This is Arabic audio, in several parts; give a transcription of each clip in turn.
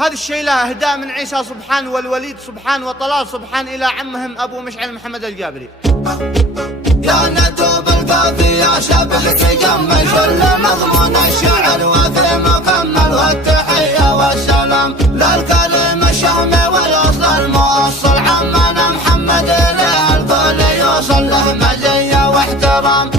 هذا الشيء له اهداء من عيسى سبحان والوليد سبحان وطلال سبحان الى عمهم ابو مشعل محمد الجابري. يا ندوب القافية شبك تجمل كل مضمون الشعر وفي مكمل، والتحية والسلام للكريم الشامي والاصل المؤصل عمنا محمد له الكل يوصل له مزية واحترام.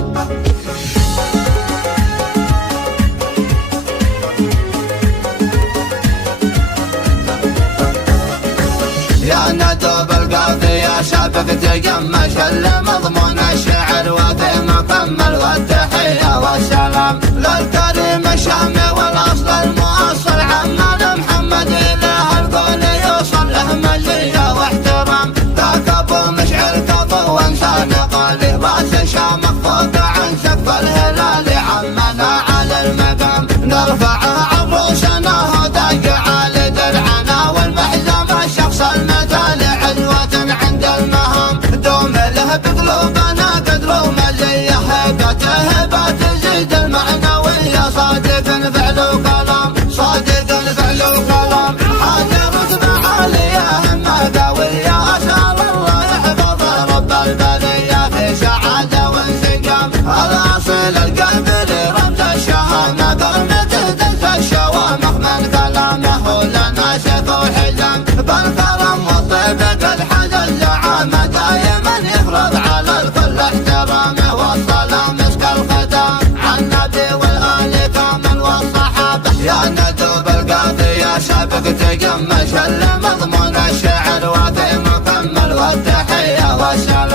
يا ندوب القافية شبك تجمل كل مضمون الشعر وفي مكمل، والتحية والسلام للكريم الشامي والاصل المؤصل عمنا محمد له الكل يوصل له مزية واحترام. ذاك ابو مشعل كفو وانسان قالي راس شامخ فوق عن سقف الهلال عمنا على المقام، نرفع عروسنا ودق على درعنا والمحزم الشخص المثالي عدوة عند المهام. دوم له بقلوبنا قدر ومزيه هيبته بتزيد المعنوية، صادق فعل وكلام صادق فعل وكلام. حاجة رتبة عالية همة قوية أسأل الله يحفظ رب البرية في سعادة وانسجام. الأصيل القابل رمز الشهامة كلمته دنس الشوامخ من كلامه ولنا سيف وحزام. بالكرم والطيب قد حز الزعامة دايما يفرض على الكل احترامه والصلاة مسك الختام عن النبي والآل كامل والصحابة. يا ندوب القافية سابق تجمل كل مضمون الشعر وفي مكمل، والتحية والسلام